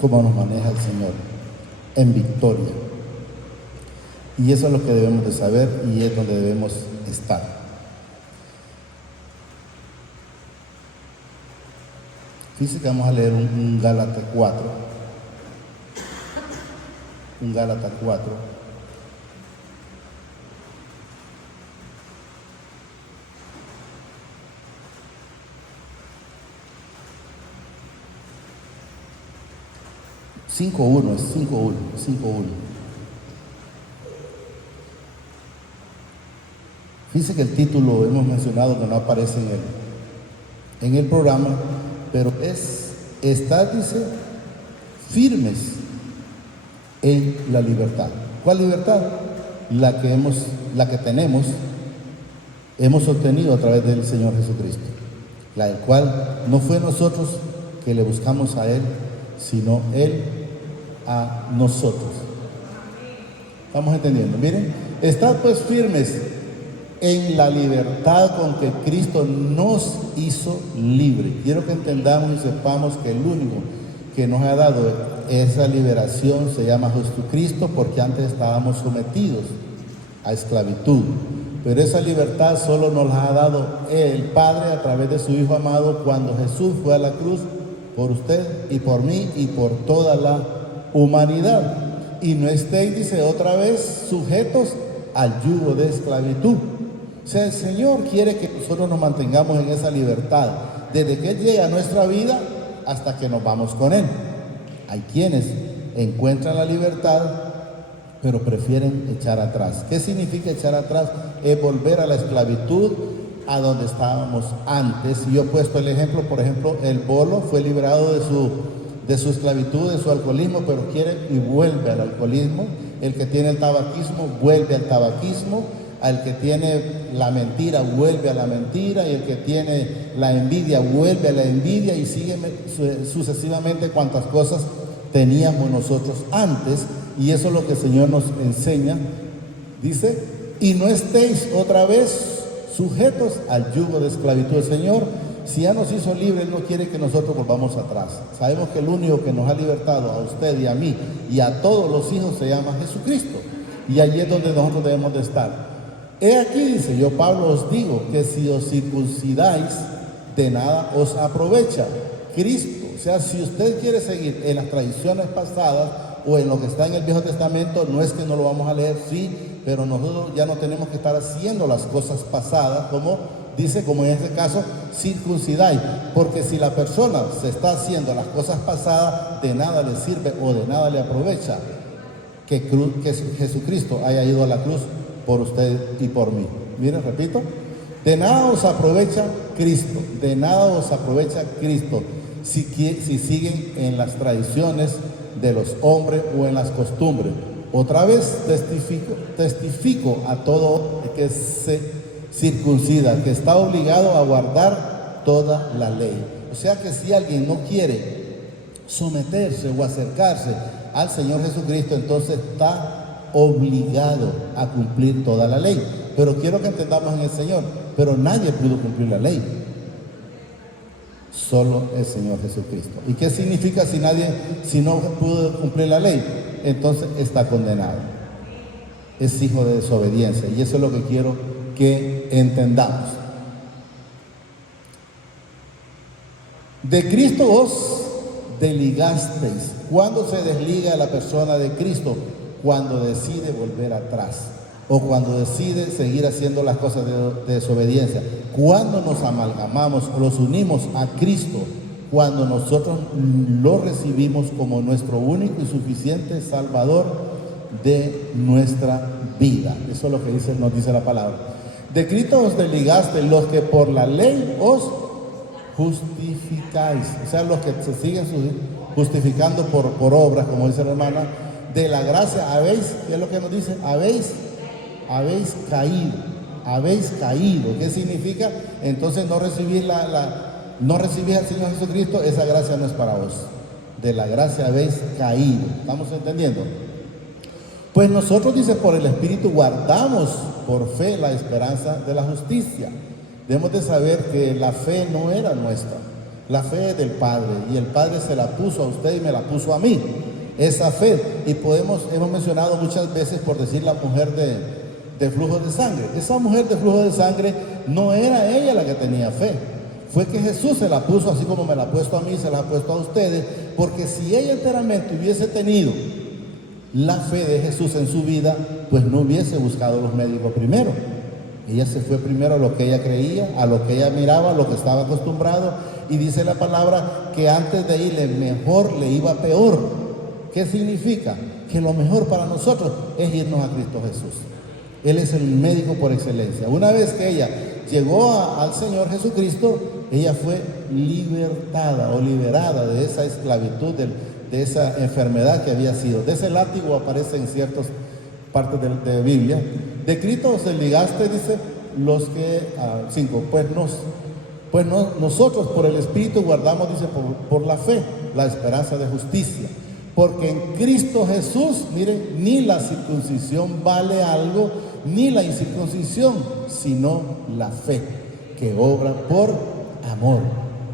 cómo nos maneja el Señor, en victoria. Y eso es lo que debemos de saber y es donde debemos estar. Fíjense que vamos a leer un Gálatas 4. Un Gálatas 4. Es 5.1. Fíjense que el título hemos mencionado que no aparece en el programa, pero estar, dice, firmes en la libertad. ¿Cuál libertad? La que tenemos, hemos obtenido a través del Señor Jesucristo, la del cual no fue nosotros que le buscamos a Él, sino Él a nosotros. ¿Estamos entendiendo? Miren, estad pues firmes en la libertad con que Cristo nos hizo libre. Quiero que entendamos y sepamos que el único que nos ha dado esa liberación se llama Jesucristo, porque antes estábamos sometidos a esclavitud. Pero esa libertad solo nos la ha dado el Padre a través de su Hijo amado cuando Jesús fue a la cruz por usted y por mí y por toda la humanidad. Y no estéis, dice otra vez, sujetos al yugo de esclavitud. O sea, el Señor quiere que nosotros nos mantengamos en esa libertad, desde que Él llega a nuestra vida hasta que nos vamos con Él. Hay quienes encuentran la libertad, pero prefieren echar atrás. ¿Qué significa echar atrás? Es volver a la esclavitud, a donde estábamos antes. Y yo he puesto el ejemplo, por ejemplo, el bolo fue liberado de su esclavitud, de su alcoholismo, pero quiere y vuelve al alcoholismo. El que tiene el tabaquismo vuelve al tabaquismo. Al que tiene la mentira vuelve a la mentira, y el que tiene la envidia vuelve a la envidia, y sigue sucesivamente cuantas cosas teníamos nosotros antes. Y eso es lo que el Señor nos enseña. Dice, y no estéis otra vez sujetos al yugo de esclavitud. El Señor, si ya nos hizo libres, no quiere que nosotros volvamos atrás. Sabemos que el único que nos ha libertado a usted y a mí y a todos los hijos se llama Jesucristo, y allí es donde nosotros debemos de estar. He aquí, dice, yo Pablo os digo que si os circuncidáis, de nada os aprovecha Cristo. O sea, si usted quiere seguir en las tradiciones pasadas o en lo que está en el Viejo Testamento, no es que no lo vamos a leer, sí, pero nosotros ya no tenemos que estar haciendo las cosas pasadas, como dice, como en este caso, circuncidáis. Porque si la persona se está haciendo las cosas pasadas, de nada le sirve o de nada le aprovecha que Jesucristo haya ido a la cruz por usted y por mí. Miren, repito, de nada os aprovecha Cristo, de nada os aprovecha Cristo si siguen en las tradiciones de los hombres o en las costumbres. Otra vez testifico a todo el que se circuncida, que está obligado a guardar toda la ley. O sea que si alguien no quiere someterse o acercarse al Señor Jesucristo, entonces está obligado a cumplir toda la ley. Pero quiero que entendamos en el Señor, pero nadie pudo cumplir la ley, solo el Señor Jesucristo. ¿Y qué significa si no pudo cumplir la ley? Entonces está condenado, es hijo de desobediencia, y eso es lo que quiero que entendamos. De Cristo os desligasteis. ¿Cuándo se desliga la persona de Cristo? Cuando decide volver atrás, o cuando decide seguir haciendo las cosas de desobediencia. Cuando nos amalgamamos o los unimos a Cristo, cuando nosotros lo recibimos como nuestro único y suficiente Salvador de nuestra vida. Eso es lo que nos dice la palabra. De Cristo os desligaste, los que por la ley os justificáis. O sea, los que se siguen justificando por obras, como dice la hermana. De la gracia habéis, ¿qué es lo que nos dice? Habéis caído. ¿Qué significa? Entonces no recibir no recibir al Señor Jesucristo, esa gracia no es para vos. De la gracia habéis caído. ¿Estamos entendiendo? Pues nosotros, dice, por el Espíritu guardamos por fe la esperanza de la justicia. Debemos de saber que la fe no era nuestra. La fe es del Padre, y el Padre se la puso a usted y me la puso a mí. Esa fe, y hemos mencionado muchas veces, por decir, la mujer de flujo de sangre. Esa mujer de flujo de sangre no era ella la que tenía fe. Fue que Jesús se la puso, así como me la ha puesto a mí, se la ha puesto a ustedes, porque si ella enteramente hubiese tenido la fe de Jesús en su vida, pues no hubiese buscado los médicos primero. Ella se fue primero a lo que ella creía, a lo que ella miraba, a lo que estaba acostumbrado, y dice la palabra que antes de irle mejor le iba peor. ¿Qué significa? Que lo mejor para nosotros es irnos a Cristo Jesús. Él es el médico por excelencia. Una vez que ella llegó al Señor Jesucristo, ella fue libertada o liberada de esa esclavitud, de esa enfermedad que había sido. De ese látigo aparece en ciertas partes de la Biblia. De Cristo os desligaste, dice, los que, 5, nosotros por el Espíritu guardamos, dice, por la fe, la esperanza de justicia. Porque en Cristo Jesús, miren, ni la circuncisión vale algo, ni la incircuncisión, sino la fe, que obra por amor.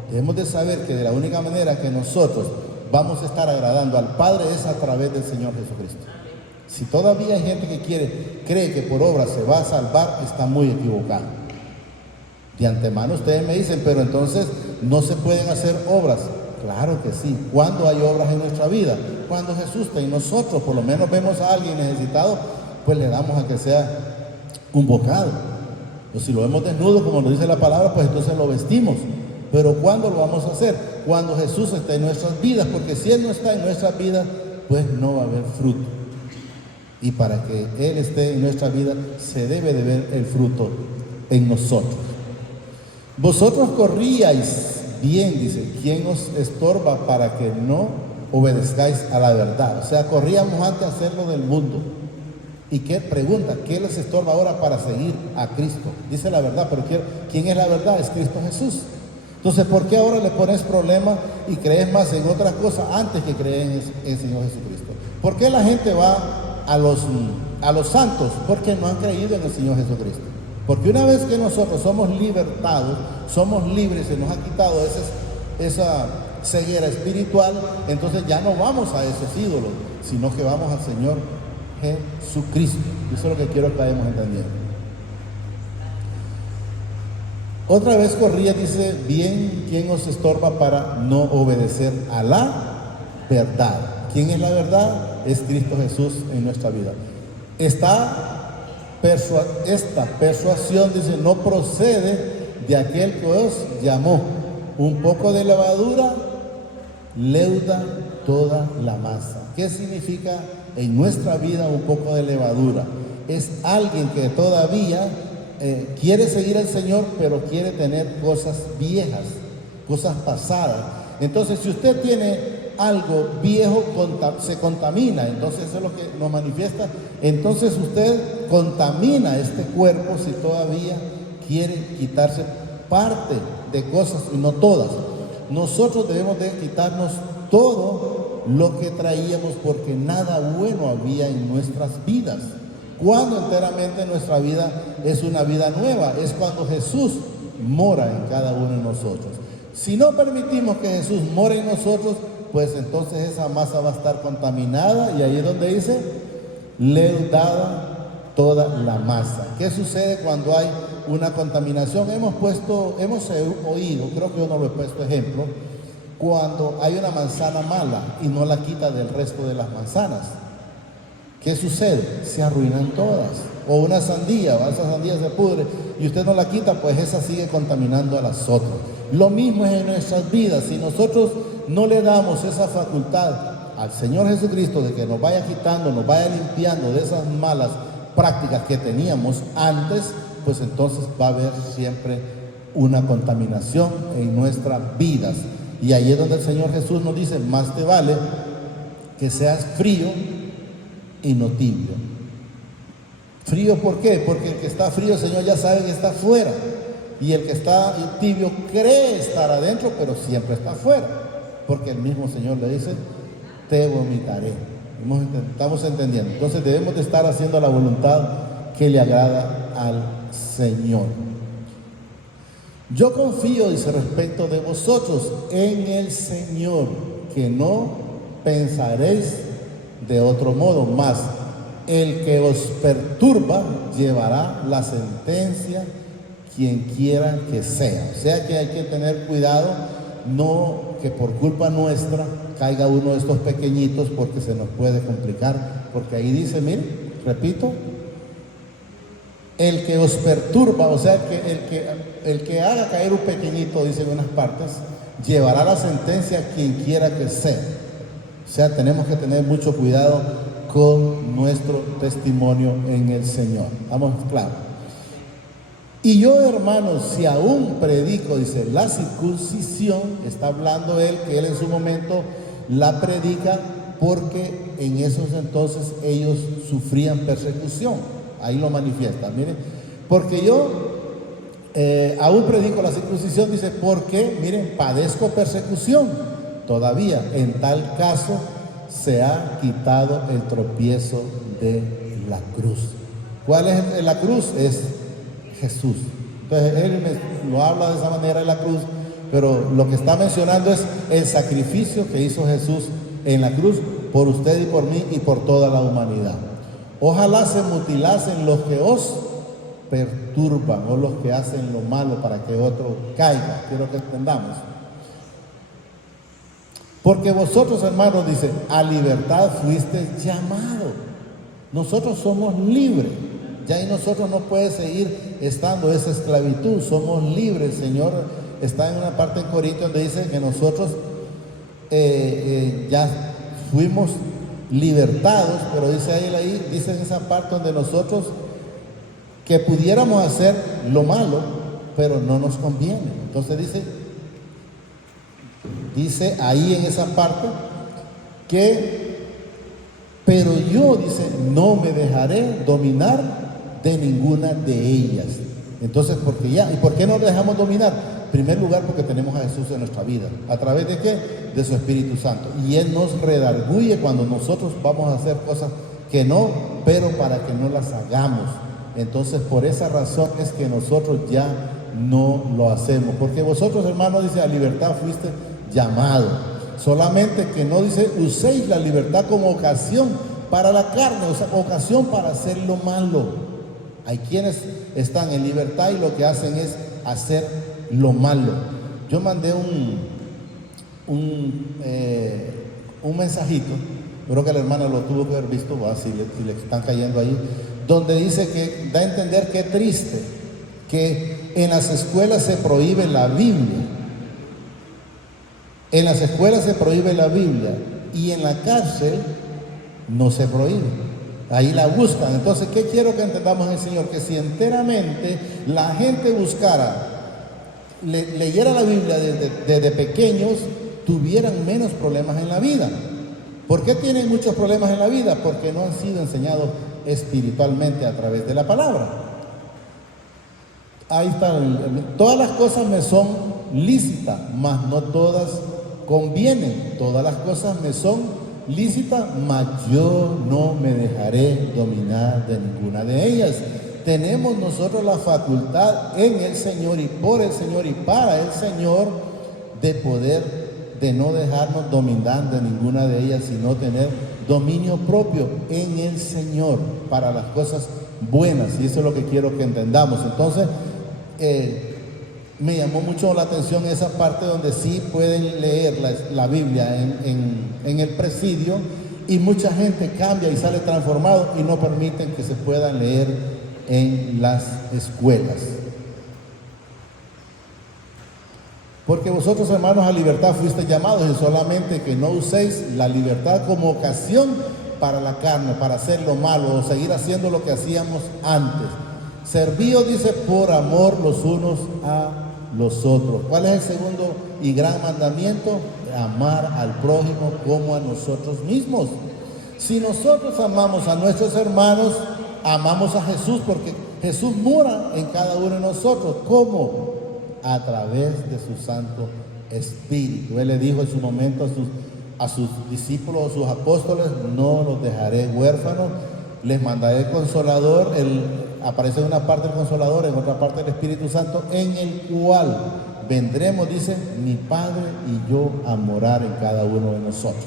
Debemos de saber que de la única manera que nosotros vamos a estar agradando al Padre es a través del Señor Jesucristo. Si todavía hay gente que cree que por obra se va a salvar, está muy equivocado. De antemano ustedes me dicen, pero entonces no se pueden hacer obras. Claro que sí. ¿Cuándo hay obras en nuestra vida? Cuando Jesús está en nosotros. Por lo menos vemos a alguien necesitado, pues le damos a que sea un bocado. O si lo vemos desnudo, como nos dice la palabra, pues entonces lo vestimos. Pero ¿cuándo lo vamos a hacer? Cuando Jesús está en nuestras vidas, porque si Él no está en nuestras vidas, pues no va a haber fruto. Y para que Él esté en nuestra vida, se debe de ver el fruto en nosotros. Vosotros corríais bien, dice, ¿quién os estorba para que no obedezcáis a la verdad? O sea, corríamos antes a hacer lo del mundo. ¿Y qué pregunta? ¿Qué les estorba ahora para seguir a Cristo? Dice la verdad, pero ¿quién es la verdad? Es Cristo Jesús. Entonces, ¿por qué ahora le pones problema y crees más en otras cosas antes que creer en el Señor Jesucristo? ¿Por qué la gente va a los santos? Porque no han creído en el Señor Jesucristo. Porque una vez que nosotros somos libertados, somos libres, se nos ha quitado esa ceguera espiritual, entonces ya no vamos a esos ídolos, sino que vamos al Señor Jesucristo. Eso es lo que quiero que vayamos entendiendo. Otra vez corría, dice, bien, ¿quién os estorba para no obedecer a la verdad? ¿Quién es la verdad? Es Cristo Jesús en nuestra vida. Esta persuasión, dice, no procede de aquel que os llamó. Un poco de levadura leuda toda la masa. ¿Qué significa en nuestra vida un poco de levadura? Es alguien que todavía quiere seguir al Señor, pero quiere tener cosas viejas, cosas pasadas. Entonces, si usted tiene algo viejo, se contamina. Entonces, eso es lo que nos manifiesta. Entonces, usted contamina este cuerpo si todavía quiere quitarse parte de cosas y no todas. Nosotros debemos de quitarnos todo lo que traíamos, porque nada bueno había en nuestras vidas. Cuando enteramente nuestra vida es una vida nueva, es cuando Jesús mora en cada uno de nosotros. Si no permitimos que Jesús more en nosotros, pues entonces esa masa va a estar contaminada, y ahí es donde dice, leudada toda la masa. ¿Qué sucede cuando hay una contaminación? Hemos oído, creo que yo no lo he puesto ejemplo, cuando hay una manzana mala y no la quita del resto de las manzanas. ¿Qué sucede? Se arruinan todas. O una sandía, esa sandía se pudre y usted no la quita, pues esa sigue contaminando a las otras. Lo mismo es en nuestras vidas. Si nosotros no le damos esa facultad al Señor Jesucristo de que nos vaya quitando, nos vaya limpiando de esas malas prácticas que teníamos antes, pues entonces va a haber siempre una contaminación en nuestras vidas. Y ahí es donde el Señor Jesús nos dice, más te vale que seas frío y no tibio. Frío, ¿por qué? Porque el que está frío, el Señor ya sabe que está afuera, y el que está tibio cree estar adentro, pero siempre está afuera, porque el mismo Señor le dice, te vomitaré. Estamos entendiendo. Entonces debemos de estar haciendo la voluntad que le agrada al Señor. Yo confío, dice, respecto de vosotros en el Señor, que no pensaréis de otro modo, más el que os perturba llevará la sentencia, quien quiera que sea. O sea que hay que tener cuidado, no que por culpa nuestra caiga uno de estos pequeñitos, porque se nos puede complicar, porque ahí dice, mire, repito, el que os perturba, o sea que el que haga caer un pequeñito, dice en unas partes, llevará la sentencia quien quiera que sea. O sea, tenemos que tener mucho cuidado con nuestro testimonio en el Señor. Vamos, claro. Y yo, hermanos, si aún predico, dice, la circuncisión, está hablando él, que él en su momento la predica, porque en esos entonces ellos sufrían persecución. Ahí lo manifiesta, miren, porque yo aún predico la circuncisión, dice, porque, miren, padezco persecución todavía. En tal caso se ha quitado el tropiezo de la cruz. ¿Cuál es la cruz? Es Jesús. Entonces él lo habla de esa manera de la cruz, pero lo que está mencionando es el sacrificio que hizo Jesús en la cruz por usted y por mí y por toda la humanidad. Ojalá se mutilasen los que os perturban o los que hacen lo malo para que otro caiga. Quiero que entendamos. Porque vosotros, hermanos, dice, a libertad fuiste llamados. Nosotros somos libres. Ya ahí nosotros no puede seguir estando esa esclavitud. Somos libres. El Señor está en una parte en Corintios donde dice que nosotros ya fuimos libertados, pero dice ahí, dice en esa parte donde nosotros que pudiéramos hacer lo malo, pero no nos conviene. Entonces dice ahí en esa parte que, pero yo, dice, no me dejaré dominar de ninguna de ellas. Entonces, porque ya, ¿y por qué no dejamos dominar? En primer lugar, porque tenemos a Jesús en nuestra vida. ¿A través de qué? De su Espíritu Santo. Y Él nos redarguye cuando nosotros vamos a hacer cosas que no, pero para que no las hagamos. Entonces, por esa razón es que nosotros ya no lo hacemos. Porque vosotros, hermanos, dice, a libertad fuiste llamado. Solamente que no dice, uséis la libertad como ocasión para la carne, o sea, ocasión para hacer lo malo. Hay quienes están en libertad y lo que hacen es hacer lo malo. Yo mandé un mensajito, creo que la hermana lo tuvo que haber visto, si le están cayendo ahí, donde dice que da a entender que es triste que en las escuelas se prohíbe la Biblia. En las escuelas se prohíbe la Biblia y en la cárcel no se prohíbe. Ahí la buscan. Entonces, ¿qué quiero que entendamos en el Señor? Que si enteramente la gente buscara, leyera la Biblia desde pequeños, tuvieran menos problemas en la vida. ¿Por qué tienen muchos problemas en la vida? Porque no han sido enseñados espiritualmente a través de la palabra. Ahí está. Todas las cosas me son lícitas, mas no todas convienen. Todas las cosas me son lícitas, mas yo no me dejaré dominar de ninguna de ellas. Tenemos nosotros la facultad en el Señor y por el Señor y para el Señor de poder, de no dejarnos dominar de ninguna de ellas, sino tener dominio propio en el Señor para las cosas buenas. Y eso es lo que quiero que entendamos. Entonces, me llamó mucho la atención esa parte donde sí pueden leer la Biblia en el presidio, y mucha gente cambia y sale transformado y no permiten que se puedan leer en las escuelas. Porque vosotros, hermanos, a libertad fuisteis llamados, y solamente que no uséis la libertad como ocasión para la carne, para hacer lo malo o seguir haciendo lo que hacíamos antes. Servíos, dice, por amor los unos a los otros. ¿Cuál es el segundo y gran mandamiento? Amar al prójimo como a nosotros mismos. Si nosotros amamos a nuestros hermanos, amamos a Jesús, porque Jesús mora en cada uno de nosotros. ¿Cómo? A través de su Santo Espíritu. Él le dijo en su momento a sus discípulos, a sus apóstoles, no los dejaré huérfanos, les mandaré el Consolador, aparece en una parte el Consolador, en otra parte el Espíritu Santo, en el cual vendremos, dice, mi Padre y yo a morar en cada uno de nosotros.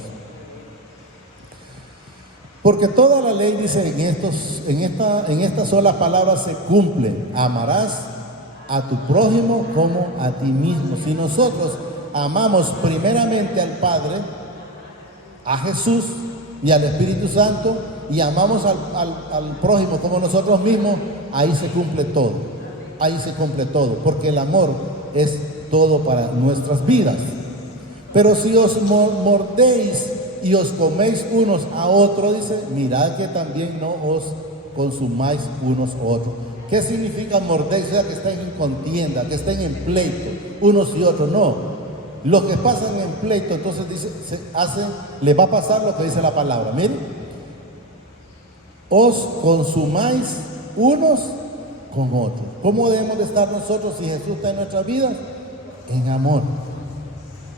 Porque toda la ley, dice, en esta sola palabra se cumple: amarás a tu prójimo como a ti mismo. Si nosotros amamos primeramente al Padre, a Jesús y al Espíritu Santo, y amamos al prójimo como nosotros mismos, ahí se cumple todo. Ahí se cumple todo, porque el amor es todo para nuestras vidas. Pero si os mordéis y os coméis unos a otros, dice, mirad que también no os consumáis unos a otros. ¿Qué significa morder? O sea, que estén en contienda, que estén en pleito unos y otros. No, los que pasan en pleito, entonces dice, le va a pasar lo que dice la palabra. Miren, os consumáis unos con otros. ¿Cómo debemos de estar nosotros si Jesús está en nuestras vidas? En amor,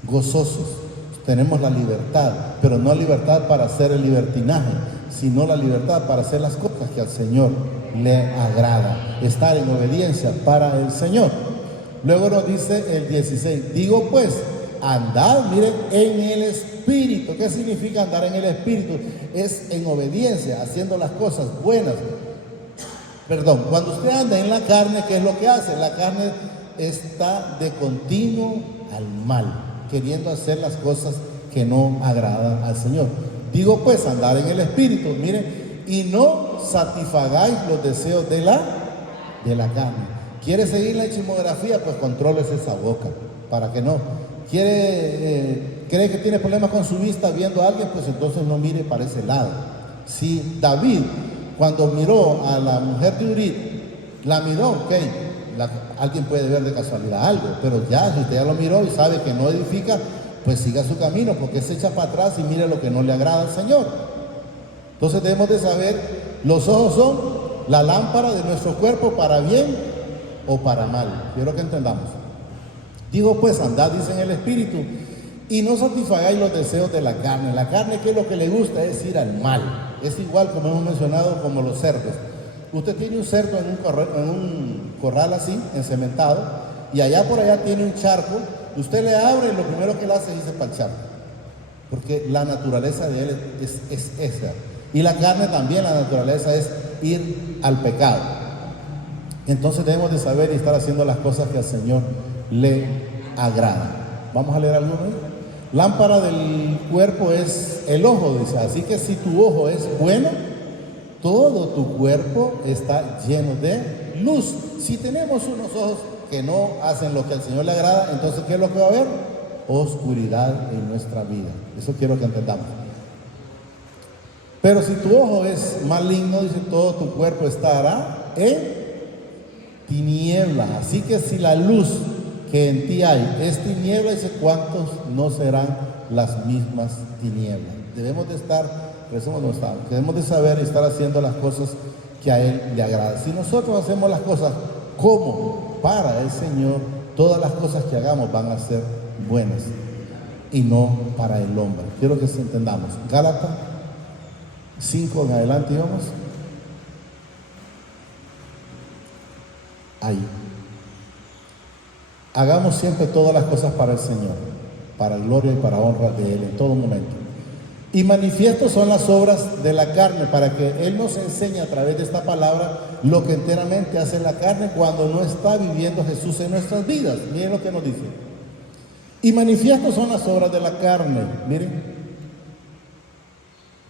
gozosos. Tenemos la libertad, pero no libertad para hacer el libertinaje, sino la libertad para hacer las cosas que al Señor le agrada, estar en obediencia para el Señor. Luego nos dice el 16, digo pues, andad, miren, en el Espíritu. ¿Qué significa andar en el Espíritu? Es en obediencia, haciendo las cosas buenas. Perdón, cuando usted anda en la carne, ¿qué es lo que hace? La carne está de continuo al mal, queriendo hacer las cosas que no agradan al Señor. Digo pues, andar en el Espíritu, miren, y no satisfagáis los deseos de la carne. ¿Quiere seguir la chismografía? Pues contrólese esa boca, para que no. ¿Cree que tiene problemas con su vista viendo a alguien? Pues entonces no mire para ese lado. Si David, cuando miró a la mujer de Urit, la miró, ok, alguien puede ver de casualidad algo, pero ya, si usted ya lo miró y sabe que no edifica, pues siga su camino, porque se echa para atrás y mire lo que no le agrada al Señor. Entonces debemos de saber, los ojos son la lámpara de nuestro cuerpo para bien o para mal. Quiero que entendamos. Digo pues, andad, dice, en el Espíritu, y no satisfagáis los deseos de la carne. La carne, que es lo que le gusta, es ir al mal. Es igual, como hemos mencionado, como los cerdos. Usted tiene un cerdo en un corral así, encementado, y allá por allá tiene un charco. Usted le abre y lo primero que le hace es irse para el charco, porque la naturaleza de él es esa. Y la carne también, la naturaleza es ir al pecado. Entonces debemos de saber y estar haciendo las cosas que al Señor le agrada. Vamos a leer alguno ahí. Lámpara del cuerpo es el ojo, dice. Así que si tu ojo es bueno, todo tu cuerpo está lleno de luz. Si tenemos unos ojos que no hacen lo que al Señor le agrada, entonces ¿qué es lo que va a haber? Oscuridad en nuestra vida. Eso quiero que entendamos. Pero si tu ojo es maligno, dice, todo tu cuerpo estará en tiniebla. Así que si la luz que en ti hay es tiniebla, dice, ¿cuántos no serán las mismas tinieblas? Debemos de estar, debemos de saber y estar haciendo las cosas que a Él le agrada. Si nosotros hacemos las cosas como para el Señor, todas las cosas que hagamos van a ser buenas y no para el hombre. Quiero que entendamos. Gálatas 5 en adelante, vamos. Ahí. Hagamos siempre todas las cosas para el Señor, para gloria y para honra de Él en todo momento. Y manifiestos son las obras de la carne, para que Él nos enseñe a través de esta palabra lo que enteramente hace la carne cuando no está viviendo Jesús en nuestras vidas. Miren lo que nos dice. Y manifiestos son las obras de la carne. Miren.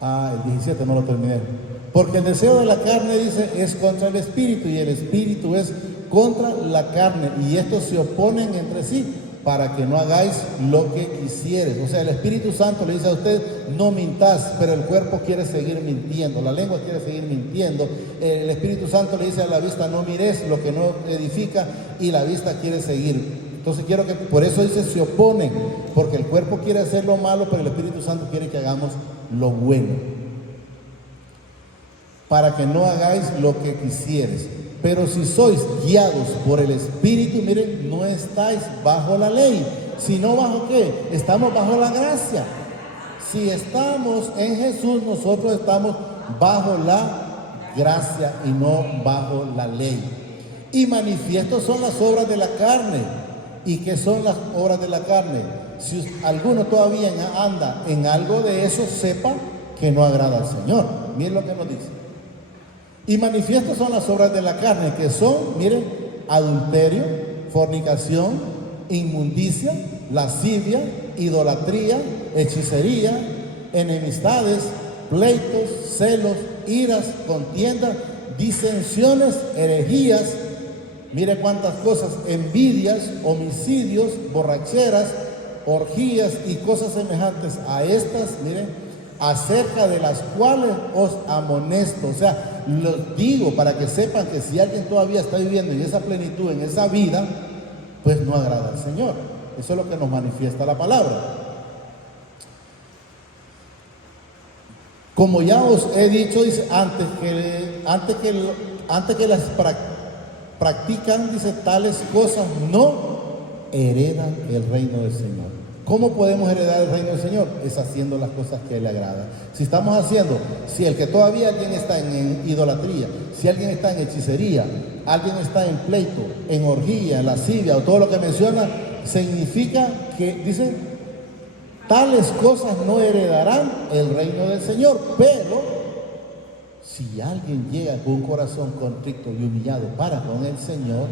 El 17 no lo terminé. Porque el deseo de la carne, dice, es contra el espíritu, y el espíritu es contra la carne, y estos se oponen entre sí, para que no hagáis lo que quisieres. O sea, el Espíritu Santo le dice a usted, no mintas, pero el cuerpo quiere seguir mintiendo, la lengua quiere seguir mintiendo. El Espíritu Santo le dice a la vista, no mires lo que no edifica, y la vista quiere seguir. Entonces quiero que, por eso dice, se oponen, porque el cuerpo quiere hacer lo malo, pero el Espíritu Santo quiere que hagamos lo bueno, para que no hagáis lo que quisieres. Pero si sois guiados por el Espíritu, miren, no estáis bajo la ley, sino bajo ¿qué? Estamos bajo la gracia. Si estamos en Jesús, nosotros estamos bajo la gracia y no bajo la ley. Y manifiestos son las obras de la carne. ¿Y qué son las obras de la carne? Si alguno todavía anda en algo de eso, sepa que no agrada al Señor. Miren lo que nos dice. Y manifiestos son las obras de la carne, que son, miren, adulterio, fornicación, inmundicia, lascivia, idolatría, hechicería, enemistades, pleitos, celos, iras, contiendas, disensiones, herejías, mire cuántas cosas, envidias, homicidios, borracheras, orgías y cosas semejantes a estas, miren, acerca de las cuales os amonesto. O sea, los digo para que sepan que si alguien todavía está viviendo en esa plenitud, en esa vida, pues no agrada al Señor. Eso es lo que nos manifiesta la palabra. Como ya os he dicho, dice, antes que las practican, dice, tales cosas, no heredan el reino del Señor. ¿Cómo podemos heredar el reino del Señor? Es haciendo las cosas que a Él le agrada. Si estamos haciendo, si el que todavía alguien está en idolatría, si alguien está en hechicería, alguien está en pleito, en orgía, en lascivia o todo lo que menciona, significa que, dice, tales cosas no heredarán el reino del Señor. Pero si alguien llega con un corazón contrito y humillado para con el Señor,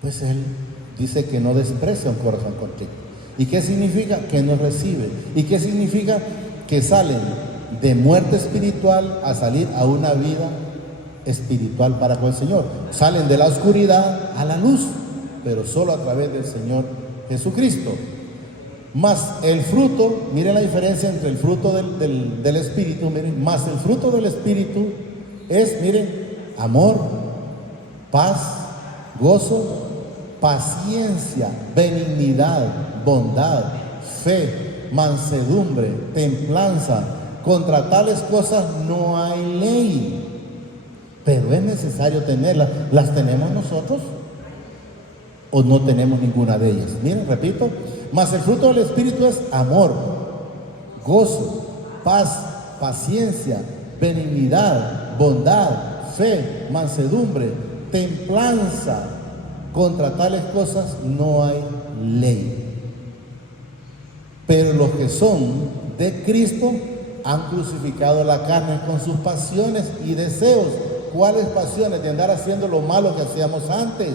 pues Él dice que no desprecia un corazón contrito. ¿Y qué significa? Que no recibe. ¿Y qué significa? Que salen de muerte espiritual a salir a una vida espiritual para con el Señor. Salen de la oscuridad a la luz, pero solo a través del Señor Jesucristo. Más el fruto, miren la diferencia entre el fruto del Espíritu, miren, más el fruto del Espíritu es, miren, amor, paz, gozo, paciencia, benignidad, bondad, fe, mansedumbre, templanza. Contra tales cosas no hay ley, pero es necesario tenerlas. ¿Las tenemos nosotros o no tenemos ninguna de ellas? Miren, repito, mas el fruto del Espíritu es amor, gozo, paz, paciencia, benignidad, bondad, fe, mansedumbre, templanza. Contra tales cosas no hay ley. Pero los que son de Cristo han crucificado la carne con sus pasiones y deseos. ¿Cuáles pasiones? De andar haciendo lo malo que hacíamos antes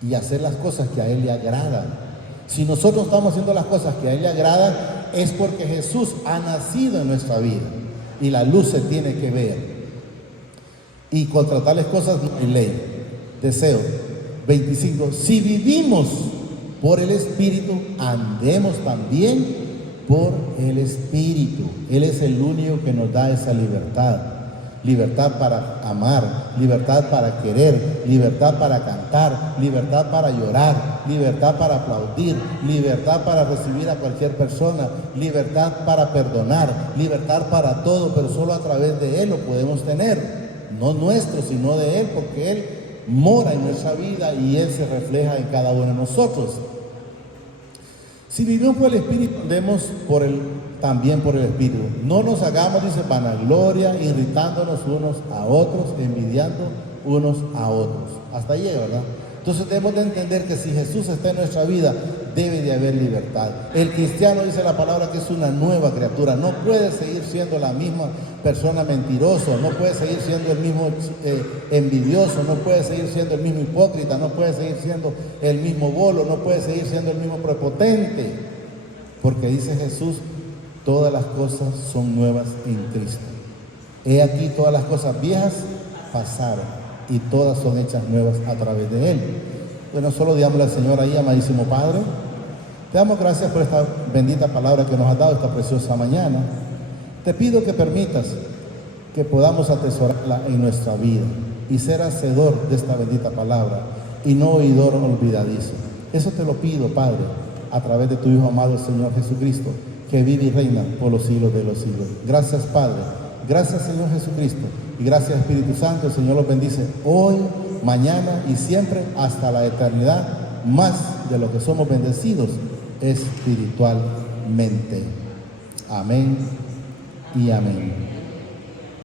y hacer las cosas que a Él le agradan. Si nosotros estamos haciendo las cosas que a Él le agradan, es porque Jesús ha nacido en nuestra vida y la luz se tiene que ver. Y contra tales cosas no hay ley. Deseo 25. Si vivimos por el Espíritu, andemos también por el Espíritu. Él es el único que nos da esa libertad. Libertad para amar, libertad para querer, libertad para cantar, libertad para llorar, libertad para aplaudir, libertad para recibir a cualquier persona, libertad para perdonar, libertad para todo, pero solo a través de Él lo podemos tener. No nuestro, sino de Él, porque Él mora en nuestra vida y Él se refleja en cada uno de nosotros. Si vivimos por el Espíritu, andemos también por el Espíritu. No nos hagamos, dice, vanagloria, irritándonos unos a otros, envidiando unos a otros. Hasta ahí, ¿verdad? Entonces debemos de entender que si Jesús está en nuestra vida, debe de haber libertad. El cristiano, dice la palabra, que es una nueva criatura. No puede seguir siendo la misma persona mentiroso, no puede seguir siendo el mismo envidioso, no puede seguir siendo el mismo hipócrita, no puede seguir siendo el mismo bolo, no puede seguir siendo el mismo prepotente. Porque dice Jesús, todas las cosas son nuevas en Cristo. He aquí, todas las cosas viejas pasaron y todas son hechas nuevas a través de Él. Bueno, solo digámosle al Señor ahí, amadísimo Padre, te damos gracias por esta bendita palabra que nos has dado esta preciosa mañana. Te pido que permitas que podamos atesorarla en nuestra vida y ser hacedor de esta bendita palabra y no oidor olvidadizo. Eso te lo pido, Padre, a través de tu Hijo amado, el Señor Jesucristo, que vive y reina por los siglos de los siglos. Gracias, Padre. Gracias, Señor Jesucristo. Y gracias, Espíritu Santo. El Señor los bendice hoy, mañana y siempre hasta la eternidad, más de lo que somos bendecidos espiritualmente. Amén y amén.